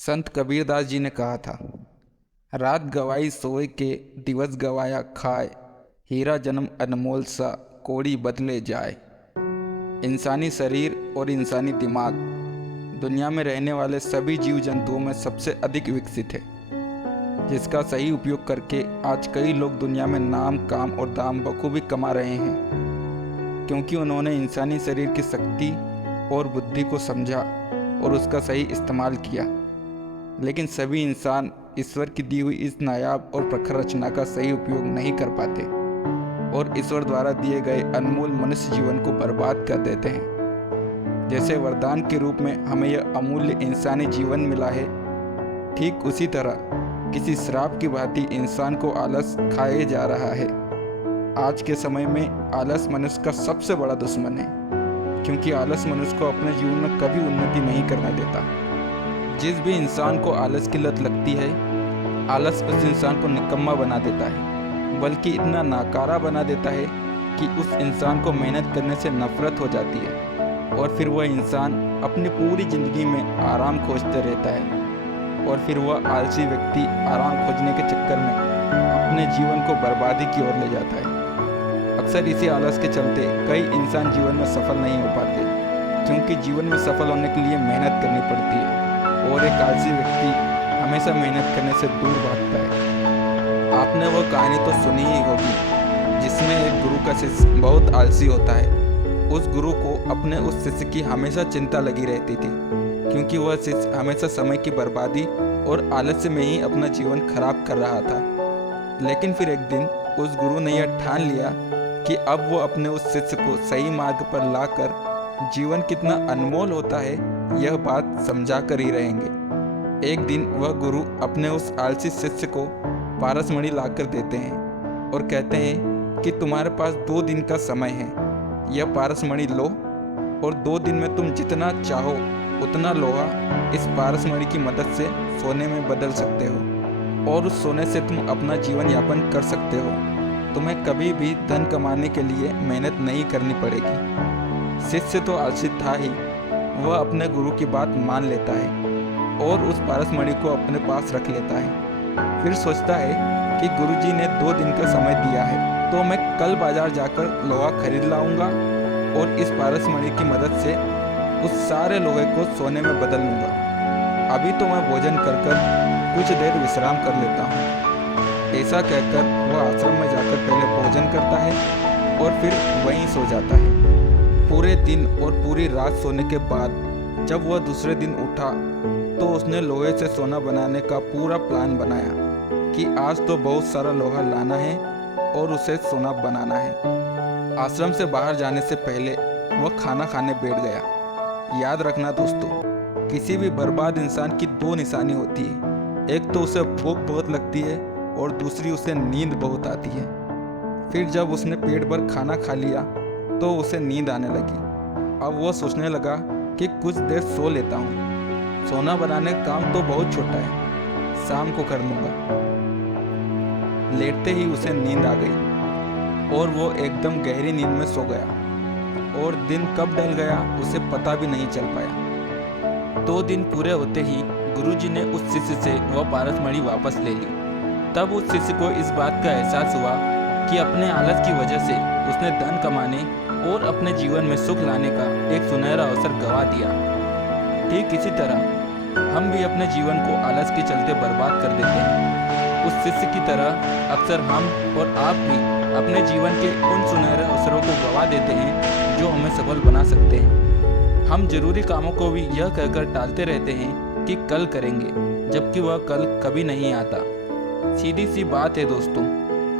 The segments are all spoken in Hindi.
संत कबीरदास जी ने कहा था, रात गवाई सोए के, दिवस गवाया खाए, हीरा जन्म अनमोल सा, कोड़ी बदले जाए। इंसानी शरीर और इंसानी दिमाग दुनिया में रहने वाले सभी जीव जंतुओं में सबसे अधिक विकसित है, जिसका सही उपयोग करके आज कई लोग दुनिया में नाम, काम और दाम बखूबी कमा रहे हैं, क्योंकि उन्होंने इंसानी शरीर की शक्ति और बुद्धि को समझा और उसका सही इस्तेमाल किया। लेकिन सभी इंसान ईश्वर की दी हुई इस नायाब और प्रखर रचना का सही उपयोग नहीं कर पाते और ईश्वर द्वारा दिए गए अनमोल मनुष्य जीवन को बर्बाद कर देते हैं। जैसे वरदान के रूप में हमें यह अमूल्य इंसानी जीवन मिला है, ठीक उसी तरह किसी श्राप की भांति इंसान को आलस खाए जा रहा है। आज के समय में आलस मनुष्य का सबसे बड़ा दुश्मन है, क्योंकि आलस मनुष्य को अपने जीवन में कभी उन्नति नहीं करने देता। जिस भी इंसान को आलस की लत लगती है, आलस उस इंसान को निकम्मा बना देता है, बल्कि इतना नाकारा बना देता है कि उस इंसान को मेहनत करने से नफरत हो जाती है और फिर वह इंसान अपनी पूरी ज़िंदगी में आराम खोजते रहता है और फिर वह आलसी व्यक्ति आराम खोजने के चक्कर में अपने जीवन को बर्बादी की ओर ले जाता है। अक्सर इसी आलस के चलते कई इंसान जीवन में सफल नहीं हो पाते, क्योंकि जीवन में सफल होने के लिए मेहनत करनी पड़ती है और एक आलसी व्यक्ति हमेशा मेहनत करने से दूर भागता है। आपने वो कहानी तो सुनी ही होगी जिसमें एक गुरु का शिष्य बहुत आलसी होता है। उस गुरु को अपने उस शिष्य की हमेशा चिंता लगी रहती थी, क्योंकि वह शिष्य हमेशा समय की बर्बादी और आलस्य में ही अपना जीवन खराब कर रहा था। लेकिन फिर एक दिन उस गुरु ने यह ठान लिया कि अब वो अपने उस शिष्य को सही मार्ग पर लाकर जीवन कितना अनमोल होता है यह बात समझा कर ही रहेंगे। एक दिन वह गुरु अपने उस आलसी शिष्य को पारसमणि लाकर देते हैं और कहते हैं कि तुम्हारे पास 2 दिन का समय है, यह पारसमणि लो और 2 दिन में तुम जितना चाहो उतना लोहा इस पारसमणि की मदद से सोने में बदल सकते हो और उस सोने से तुम अपना जीवन यापन कर सकते हो। तुम्हें कभी भी धन कमाने के लिए मेहनत नहीं करनी पड़ेगी। शिष्य तो आलसी था ही, वह अपने गुरु की बात मान लेता है और उस पारसमणि को अपने पास रख लेता है। फिर सोचता है कि गुरुजी ने 2 दिन का समय दिया है, तो मैं कल बाजार जाकर लोहा खरीद लाऊंगा और इस पारसमणि की मदद से उस सारे लोहे को सोने में बदल लूंगा। अभी तो मैं भोजन कर कुछ देर विश्राम कर लेता हूँ। ऐसा कहकर वह आश्रम में जाकर पहले भोजन करता है और फिर वहीं सो जाता है। पूरे दिन और पूरी रात सोने के बाद जब वह दूसरे दिन उठा तो उसने लोहे से सोना बनाने का पूरा प्लान बनाया कि आज तो बहुत सारा लोहा लाना है और उसे सोना बनाना है। आश्रम से बाहर जाने से पहले वह खाना खाने बैठ गया। याद रखना दोस्तों, किसी भी बर्बाद इंसान की 2 निशानी होती है, एक तो उसे भूख बहुत लगती है और दूसरी उसे नींद बहुत आती है। फिर जब उसने पेट भर खाना खा लिया तो उसे नींद आने लगी। अब वह सोचने लगा कि कुछ देर सो लेता हूँ। सोना बनाने का काम तो बहुत छोटा है, शाम को कर लूँगा। लेटते ही उसे नींद आ गई और वो एकदम गहरी नींद में सो गया और दिन कब ढल गया उसे पता भी नहीं चल पाया। 2 दिन पूरे होते ही गुरुजी ने उस शिष्य से वह पारसमणि वापस ले ली। तब उस शिष्य को इस बात का एहसास हुआ कि अपने आलस की वजह से उसने धन कमाने और अपने जीवन में सुख लाने का एक सुनहरा अवसर गंवा दिया। ठीक इसी तरह हम भी अपने जीवन को आलस के चलते बर्बाद कर देते हैं। उस शिष्य की तरह अक्सर हम और आप भी अपने जीवन के उन सुनहरे अवसरों को गंवा देते हैं जो हमें सफल बना सकते हैं। हम जरूरी कामों को भी यह कहकर टालते रहते हैं कि कल करेंगे, जबकि वह कल कभी नहीं आता। सीधी सी बात है दोस्तों,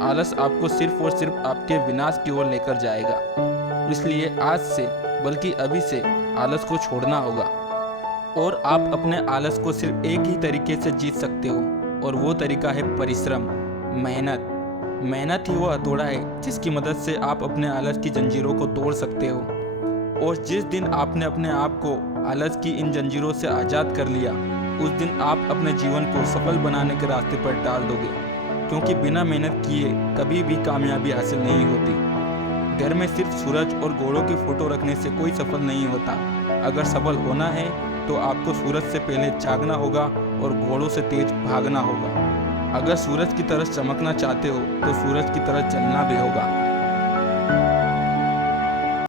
आलस आपको सिर्फ और सिर्फ आपके विनाश की ओर लेकर जाएगा। इसलिए आज से बल्कि अभी से आलस को छोड़ना होगा और आप अपने आलस को सिर्फ एक ही तरीके से जीत सकते हो और वो तरीका है परिश्रम, मेहनत। मेहनत ही वो हथौड़ा है जिसकी मदद से आप अपने आलस की जंजीरों को तोड़ सकते हो। और जिस दिन आपने अपने आप को आलस की इन जंजीरों से आज़ाद कर लिया, उस दिन आप अपने जीवन को सफल बनाने के रास्ते पर डाल दोगे, क्योंकि बिना मेहनत किए कभी भी कामयाबी हासिल नहीं होती। घर में सिर्फ सूरज और घोड़ों की फोटो रखने से कोई सफल नहीं होता। अगर सफल होना है तो आपको सूरज से पहले जागना होगा और घोड़ों से तेज भागना होगा। अगर सूरज की तरह चमकना चाहते हो तो सूरज की तरह चलना भी होगा।